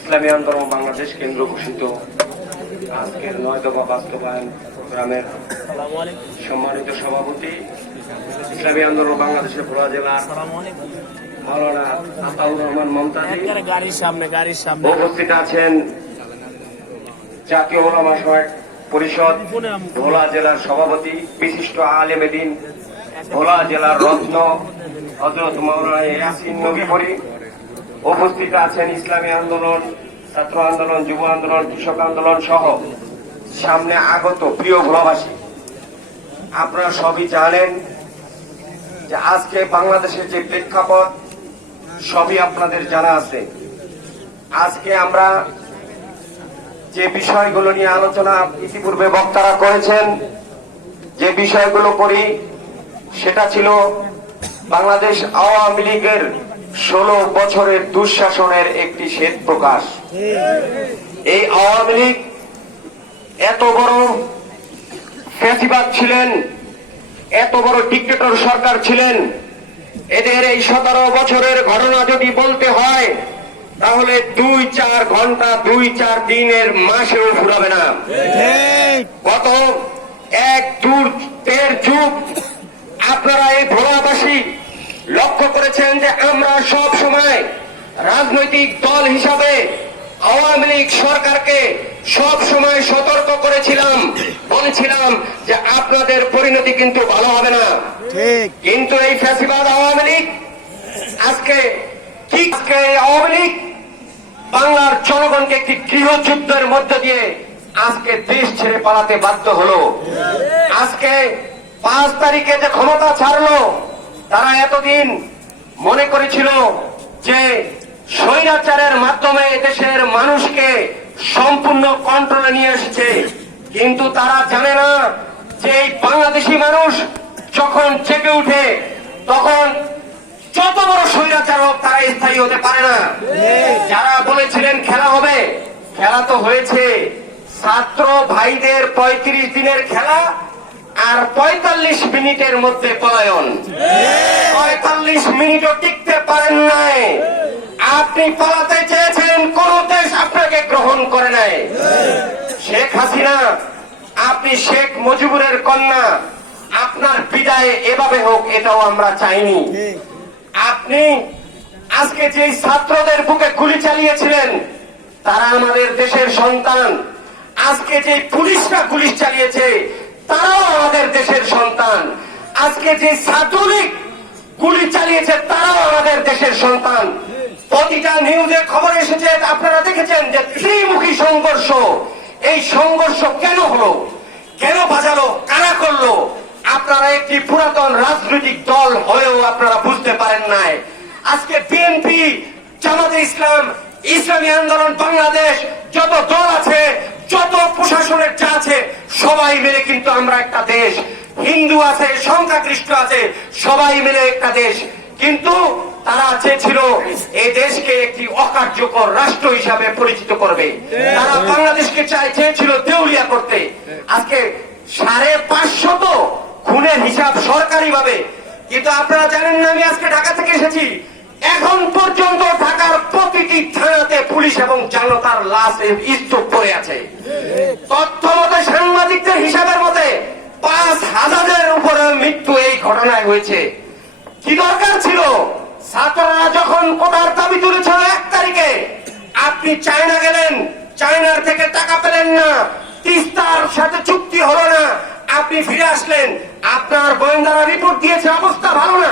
ইসলামী আন্দোলন বাংলাদেশ কেন্দ্র ঘোষিত। আজকের নয় দফা বাস্তবায়ন প্রোগ্রামের সম্মানিত সভাপতি ইসলামী আন্দোলন বাংলাদেশের ভোলা জেলার মাওলানা আতাউর রহমান মমতাজি। উপস্থিত আছেন জাতীয় ওলামা পরিষদ ভোলা জেলার সভাপতি বিশিষ্ট আলেমেদিন ভোলা জেলার রত্ন হজরত মাওলানা ইয়াসিন নবীপরি উপস্থিত আছেন ইসলামী আন্দোলন, ছাত্র আন্দোলন, যুব আন্দোলন, কৃষক আন্দোলন সহ সামনে আগত প্রিয় ভোলাবাসী, আপনারা সবই জানেন যে আজকে বাংলাদেশের যে প্রেক্ষাপট, সবই আপনাদের জানা আছে। আজকে আমরা যে বিষয়গুলো নিয়ে আলোচনা ইতিপূর্বে বক্তারা করেছেন, যে বিষয়গুলো করি, সেটা ছিল বাংলাদেশ আওয়ামী লীগের ষোলো বছরের দুঃশাসনের একটি শ্বেত প্রকাশ। এই আওয়ামী লীগ এত বড় ফ্যাসিবাদ ছিলেন, এত বড় ডিক্টেটর সরকার ছিলেন, এদের এই সতেরো বছরের ঘটনা যদি বলতে হয়, তাহলে দুই চার ঘণ্টা, দুই চার দিনের মাসেও ফুরাবে না। গত এক দূর দেড় যুগ আপনারা এই ভোলাবাসী লক্ষ্য করেছেন যে আমরা সব সময় রাজনৈতিক দল হিসাবে আওয়ামী লীগ সরকারকে সব সময় সতর্ক করেছিলাম বলেছিলাম যে আপনাদের পরিণতি কিন্তু ভালো হবে না। কিন্তু এই ফ্যাসিবাদ আওয়ামী লীগ আজকে কি আজকে আওয়ামী লীগ? বাংলার জনগণকে একটি গৃহযুদ্ধের মধ্য দিয়ে আজকে দেশ ছেড়ে পালাতে বাধ্য হলো। আজকে পাঁচ তারিখে যে ক্ষমতা ছাড়লো তারা এতদিন মনে করেছিল যে স্বৈরাচারের মাধ্যমে দেশের মানুষকে সম্পূর্ণ কন্ট্রোলে নিয়ে এসেছে। কিন্তু তারা জানে না যে এই বাংলাদেশি মানুষ যখন চেপে উঠে, তখন যত বড় স্বৈরাচার হোক তারা স্থায়ী হতে পারে না। যারা বলেছিলেন খেলা হবে, খেলা তো হয়েছে। ছাত্র ভাইদের পঁয়ত্রিশ দিনের খেলা আর পঁয়তাল্লিশ মিনিটের মধ্যে পলায়ন। পঁয়তাল্লিশ মিনিটও টিকতে পারেন নাই। আপনি পালাতে চেয়েছেন কোন দেশ আপনাকে গ্রহণ করে নাই। শেখ হাসিনা আপনি শেখ মুজিবুরের কন্যা। আপনার বিদায় এভাবে হোক এটাও আমরা চাইনি। আপনি আজকে যে ছাত্রদের বুকে গুলি চালিয়েছিলেন তারা আমাদের দেশের সন্তান। আজকে যে পুলিশরা গুলি চালিয়েছে তারাও আমাদের দেশের সন্তান। আজকে যে ছাত্রলীগ গুলি চালিয়েছে, তারাও আমাদের দেশের সন্তান। প্রতিটা নিউজে খবর এসেছে, আপনারা দেখেছেন যে ত্রিমুখী সংঘর্ষ। এই সংঘর্ষ কেন হলো? কেন বাজালো? কারা করল? আপনারা একটি পুরাতন রাজনৈতিক দল হয়েও আপনারা বুঝতে পারেন নাই। আজকে বিএনপি, জামাতে ইসলাম, ইসলামী আন্দোলন, বাংলাদেশ, যত দল আছে যত প্রশাসনের যা আছে, সবাই মিলে কিন্তু আমরা একটা দেশ। হিন্দু আছে সংখ্যাকৃষ্ট আছে, সবাই মিলে একটা দেশ। কিন্তু তারা চেয়েছিল এই দেশকে একটি অকার্যকর রাষ্ট্র হিসাবে পরিচিত করবে। তারা বাংলাদেশকে চাই চেয়েছিল দেউলিয়া করতে। আজকে সাড়ে পাঁচশত খুনের হিসাব সরকারি ভাবে কিন্তু আপনারা জানেন না, আমি আজকে ঢাকা থেকে এসেছি। এখন পর্যন্ত ঢাকার প্রতিটি থানাতে পুলিশ এবং জনতার লাশ স্তূপ পড়ে আছে। তথ্য মতে সাংবাদিকদের হিসাবের মতে পাঁচ হাজারের উপরে মৃত্যু এই ঘটনায় হয়েছে। কি দরকার ছিল? ছাত্ররা যখন কোটার দাবি তুলেছিল এক তারিখে, আপনি চায়না গেলেন, চায়নার থেকে টাকা পেলেন না, তিস্তার সাথে চুক্তি হলো না, আপনি ফিরে আসলেন, আপনার গোয়েন্দারা রিপোর্ট দিয়েছে, অবস্থা ভালো না।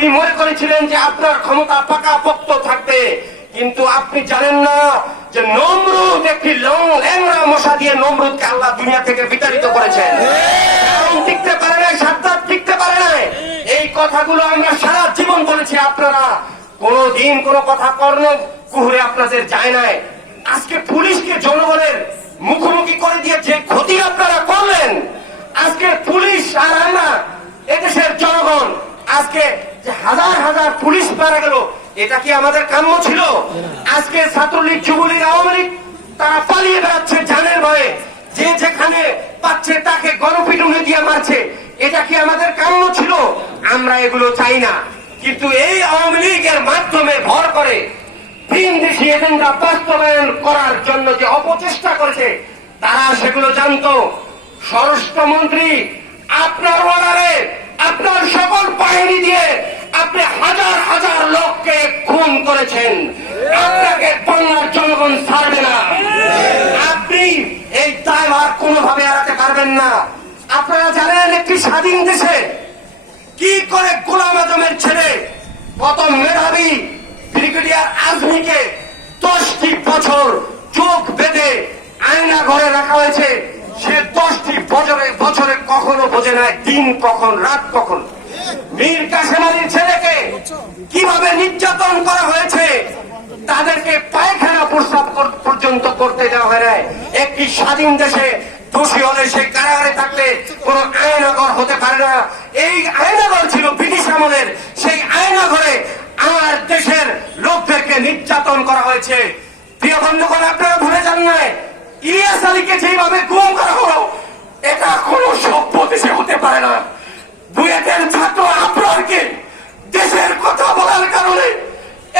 আপনি মনে করেছিলেন যে আপনার ক্ষমতা পাকা পক্ত থাকবে, কিন্তু আপনি জানেন না যে নমরুদ একটি লং ল্যাংরা মশা দিয়ে নমরুদকে আল্লাহ দুনিয়া থেকে বিতাড়িত করেছেন। টিকতে পারে নাই টিকতে পারে নাই। এই কথাগুলো আমরা সারা জীবন বলেছি আপনারা। কোনদিন কোন কথা কর্ণ কুহুরে আপনাদের যায় নাই। আজকে পুলিশকে জনগণের মুখোমুখি করে দিয়ে যে ক্ষতি আপনারা করলেন, আজকে পুলিশ আর আমরা এদেশের জনগণ, আজকে যে হাজার হাজার পুলিশ মারা গেল, এটা কি আমাদের কাম্য ছিল? আজকে ছাত্রলীগ, যুবলীগ, আওয়ামী লীগ, তারা পালিয়ে বেড়াচ্ছে জানের ভয়ে। যে যেখানে পাচ্ছে তাকে গণপিটুনি এটা কি আমাদের কাম্য ছিল? আমরা এগুলো চাই না। কিন্তু এই আওয়ামী লীগের মাধ্যমে ভর করে তিন দেশি এজেন্ডা বাস্তবায়ন করার জন্য যে অপচেষ্টা করেছে, তারা সেগুলো জানতো। স্বরাষ্ট্রমন্ত্রী, আপনার অর্ডারে আপনার সকল বাহিনী দিয়ে আপনি হাজার হাজার লোককে খুন করেছেন, আপনাকে বাংলার জনগণ ছাড়বে না। আপনি এই দায়ভার কোনোভাবে এড়াতে পারবেন না। আপনারা জানেন, একটি স্বাধীন দেশে কি করে গোলাম আজমের ছেলে কত মেধাবী ব্রিগেডিয়ার আজমিকে দশটি বছর চোখ বেঁধে আয়না ঘরে রাখা হয়েছে, সে দশটি বছরে বছরে কখনো বোঝে না, দিন কখন, রাত কখন। মীর আলীর ছেলেকে কীভাবে নির্যাতন করা হয়েছে? তাদেরকে পায়খানা প্রস্তাব পর্যন্ত করতে দেওয়া হয় না একটি স্বাধীন দেশে দোষী হলে সে কারাগারে থাকলে কোন আয়নাগর হতে পারে না। এই আয়নাগর ছিল ব্রিটিশ আমলের। সেই আয়নাঘরে আমার দেশের লোকদেরকে নির্যাতন করা হয়েছে। প্রিয় বন্ধুগণ, আপনারা ভুলে যান না, ইলিয়াস আলীকে যেভাবে গুম করা হলো, এটা কোন সভ্য দেশে হতে পারে না। বুয়েটের ছাত্র আবরারকে দেশের কথা বলার কারণে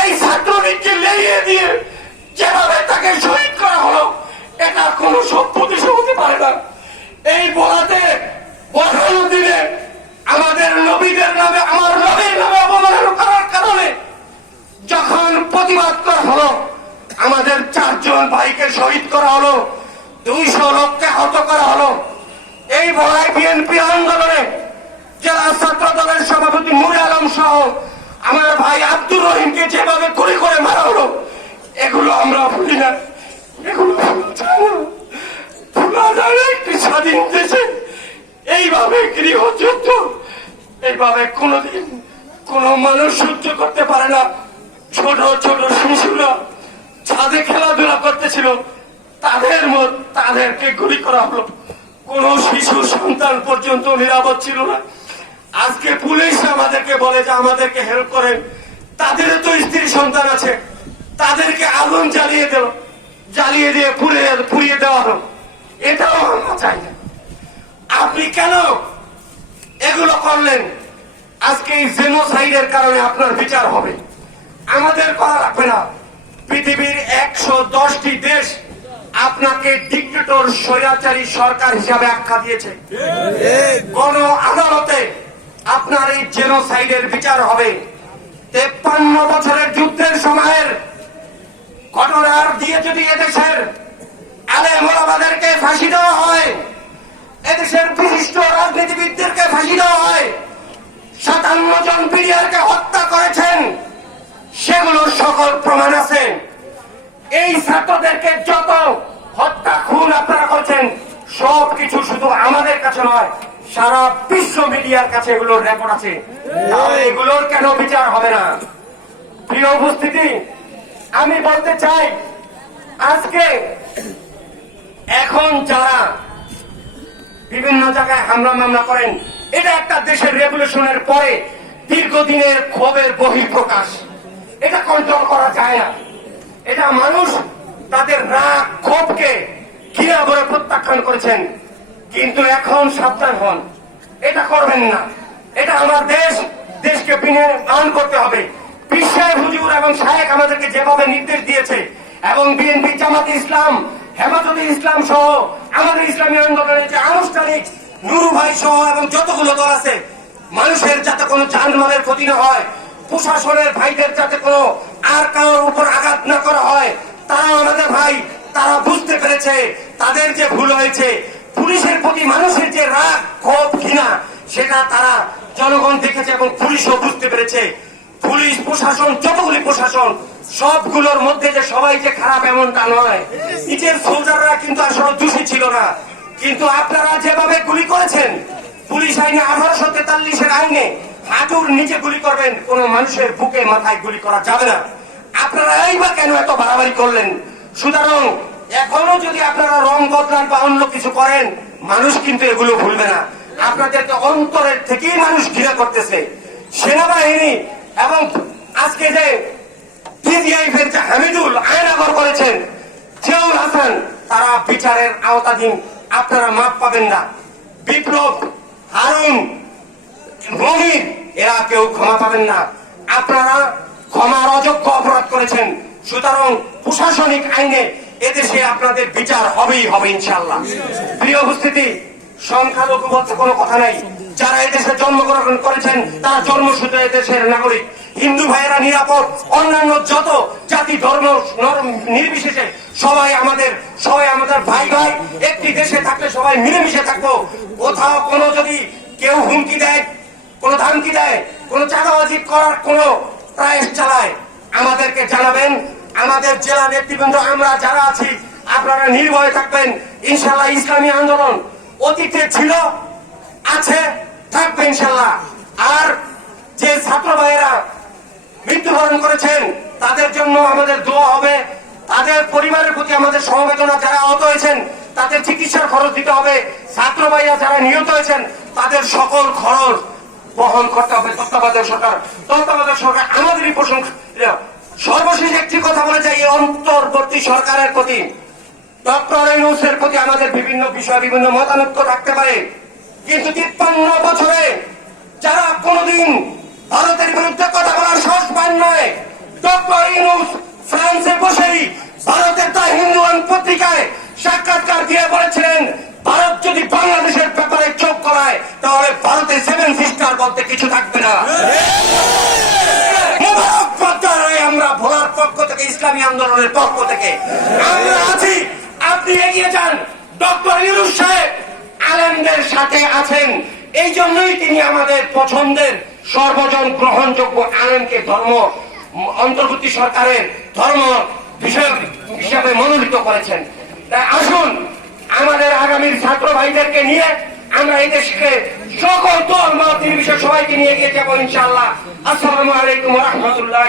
এই ছাত্রলীগকে লেলিয়ে দিয়ে যেভাবে তাকে শহীদ করা হলো, এটা কোন দেশে হতে পারে না। এই বলাতে বসানো দিনে আমাদের নবীদের নামে, আমার নবীর নামে অবমাননা করার কারণে যখন প্রতিবাদ করা হলো, আমাদের চারজন ভাইকে শহীদ করা হলো, দুইশো লোককে আহত করা হলো। এই বলাই বিএনপি আন্দোলনে জেলা ছাত্র দলের সভাপতি মুর আলম সহ আমার ভাই আব্দুর রহিমকে যেভাবে গুলি করে মারা হলো, এগুলো আমরা ভুলি না। এগুলো ভুলা যায় একটি স্বাধীন দেশে। এইভাবে গৃহযুদ্ধ, এইভাবে কোনোদিন কোন মানুষ সহ্য করতে পারে না। ছোট ছোট শিশুরা ছাদে খেলাধুলা করতেছিল, তাদের মত তাদেরকে গুলি করা হলো। কোন শিশু সন্তান পর্যন্ত নিরাপদ ছিল না। আজকে পুলিশ আমাদেরকে বলে যে আমাদেরকে হেল্প করেন। তাদেরও তো স্ত্রী সন্তান আছে। তাদেরকে আগুন জ্বালিয়ে দিল। জ্বালিয়ে দিয়ে পুড়িয়ে পুড়িয়ে দেওয়া হলো। এটাও আমরা চাই না। আপনি কেন এগুলো করলেন? আজকে এই জেনোসাইডের কারণে আপনার বিচার হবে। আমাদের করা লাগবে না। পৃথিবীর একশো দশটি দেশ আপনাকে ডিক্টেটর স্বৈরাচারী সরকার হিসাবে আখ্যা দিয়েছে। কোন আদালতে আপনার এই জেনোসাইডের বিচার হবে। তেপ্পান্ন বছরের যুদ্ধের সময়ের ঘটনার দিয়ে যদি এদেশের আলে মোলাবাদেরকে ফাঁসি দেওয়া হয়, এদেশের বিশিষ্ট রাজনীতিবিদদেরকে ফাঁসি দেওয়া হয়, সাতান্ন জন বিডিআরকে হত্যা করেছেন, সেগুলোর সকল প্রমাণ আছে। এই ছাত্রদেরকে যত হত্যা, খুন আপনারা করছেন সব কিছু শুধু আমাদের কাছে নয় সারা বিশ্ব মিডিয়ার কাছে এগুলোর রেকর্ড আছে। এগুলোর কেন বিচার হবে না? প্রিয় উপস্থিতি আমি বলতে চাই আজকে এখন যারা বিভিন্ন জায়গায় হামলা মামলা করেন এটা একটা দেশের রেভলিউশনের পরে দীর্ঘদিনের ক্ষোভের বহিঃপ্রকাশ। এটা কন্ট্রোল করা যায় না। এটা মানুষ তাদের রাগ ক্ষোভকে ঘৃণা করে প্রত্যাখ্যান করেছেন। কিন্তু এখন সাবধান হন। এটা করবেন না। এটা আমার দেশ। দেশকে বিনিয়োগ করতে হবে। বিশ্বের হুজুর এবং শায়েক আমাদেরকে যেভাবে নির্দেশ দিয়েছে এবং বিএনপি, জামাত ইসলাম, হেফাজতে ইসলাম সহ আমাদের ইসলামী আন্দোলনের যে আনুষ্ঠানিক নুরু ভাই সহ এবং যতগুলো দল আছে, মানুষের যাতে কোনো যানমালের ক্ষতি না হয়, প্রশাসনের ভাইদের যাতে কোনো আর কারোর উপর আঘাত না করা হয় তারা আমাদের ভাই, তারা বুঝতে পেরেছে, তাদের যে ভুল হয়েছে পুলিশের প্রতি মানুষের যে রাগ, ক্ষোভ, ঘৃণা, সেটা তারা জনগণ দেখেছে এবং পুলিশও বুঝতে পেরেছে। পুলিশ প্রশাসন, যতগুলি প্রশাসন, সবগুলোর মধ্যে যে সবাই যে খারাপ এমনটা নয়, নিজের সোলজাররা কিন্তু আসলে দোষী ছিল না। কিন্তু আপনারা যেভাবে গুলি করেছেন, পুলিশ আইনে আঠারোশো তেতাল্লিশের আইনে হাঁটুর নিচে গুলি করবেন, কোন মানুষের বুকে মাথায় গুলি করা যাবে না। আপনারা এই বা কেন এত বাড়াবাড়ি করলেন? সুতরাং এখনও যদি আপনারা রং বদলান বা অন্য কিছু করেন, মানুষ কিন্তু এগুলো ভুলবে না। আপনাদেরকে অন্তরের থেকেই মানুষ ঘৃণা করতেছে। সেনাবাহিনী এবং আজকে যে পিজিআইএফ এর যে হামিদুল আয়নাগর করেছেন, জিয়াউল হাসান, তারা বিচারের আওতাধীন, আপনারা মাপ পাবেন না। বিপ্লব, হারুন রহিম এরা কেউ ক্ষমা পাবেন না। আপনারা ক্ষমার অযোগ্য অপরাধ করেছেন। সুতরাং প্রশাসনিক আইনে এদেশে আপনাদের বিচার হবেই হবে ইনশাল্লাহ প্রিয় উপস্থিতি, সংখ্যালঘু বলতে কোনো কথা নাই। যারা এদেশে জন্মগ্রহণ করেছেন, তারা জন্মসূত্রে এদেশের নাগরিক। হিন্দু ভাইয়েরা নিরাপদ, অন্যান্য যত জাতি, ধর্ম নির্বিশেষে সবাই আমাদের সবাই আমাদের ভাই ভাই, একটি দেশে থাকলে সবাই মিলেমিশে থাকব। কোথাও কোনো যদি কেউ হুমকি দেয়, কোনো ধামকি দেয়, কোনো চাঁদাবাজি করার কোনো প্রয়াস চালায়, আমাদেরকে জানাবেন। আমাদের জেলা নেতৃবৃন্দ, আমরা যারা আছি, আপনারা নির্ভয়ে থাকবেন। ইনশাল্লাহ ইসলামী আন্দোলন অতীতে ছিল, আছে, থাকবে ইনশাল্লাহ আর যে ছাত্র ভাইয়েরা মৃত্যুবরণ করেছেন, তাদের জন্য আমাদের দোয়া হবে। তাদের পরিবারের প্রতি আমাদের সমবেদনা, যারা আহত হয়েছেন, তাদের চিকিৎসার খরচ দিতে হবে। ছাত্র ভাইয়া যারা নিহত হয়েছেন, তাদের সকল খরচ বহন করতে হবে। তত্ত্বাবধায়ক সরকার তত্ত্বাবধায়ক সরকার, আমাদেরই প্রশংসা। সর্বশেষ একটি কথা বলে যাই অন্তর্বর্তী সরকারের প্রতি। ডক্টর প্রতি আমাদের বিভিন্ন বিষয়, বিভিন্ন মতানৈক্য থাকতে পারে। কিন্তু তিপ্পান্ন বছরে যারা কোনদিন ভারতের বিরুদ্ধে কথা বলার সাহস পান নয় ডক্টর ইউনুস ফ্রান্সে বসেই ভারতের তা হিন্দুয়ান পত্রিকায় সাক্ষাৎকার দিয়ে বলেছিলেন, ভারত যদি বাংলাদেশের ব্যাপারে চোখ করায় তাহলে ভারতের সেভেন সিস্টার বলতে কিছু থাকবে না মোবারক পদ্মারায় আমরা ভোলার পক্ষ থেকে ইসলামী আন্দোলনের পক্ষ থেকে। আমরা আছি। আপনি এগিয়ে যান। ডক্টর ইউনুস সাহেব আলেমদের সাথে আছেন। এই জন্যই তিনি আমাদের পছন্দের সর্বজন গ্রহণযোগ্য আলেমকে ধর্ম, অন্তর্বর্তী সরকারের ধর্ম বিষয় হিসাবে মনোনীত করেছেন। তাই আসুন, আমাদের আগামীর ছাত্র ভাইদেরকে নিয়ে আমরা এই দেশকে সকল দল, মত নির্বিশেষে সবাইকে নিয়ে গিয়ে যাব ইনশাআল্লাহ। আসসালামু আলাইকুম রহমতুল্লাহ